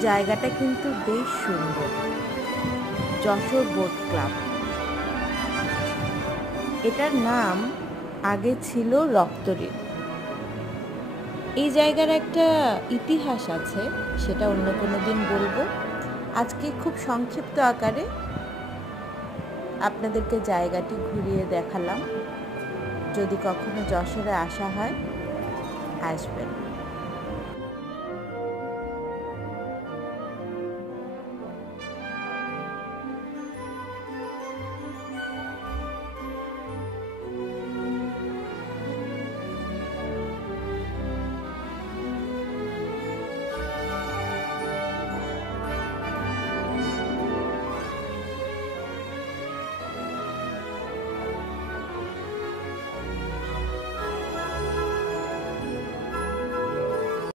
জায়গাটা কিন্তু বেশ সুন্দর। Jessore boat club. এটার নাম আগে ছিল রক্তঋণ। এই জায়গার একটা ইতিহাস আছে, সেটা অন্য কোনো দিন বলবো। আজকে খুব সংক্ষিপ্ত আকারে আপনাদেরকে জায়গাটি ঘুরিয়ে দেখালাম। যদি কখনো যশোরে আসা হয়, আসবেন।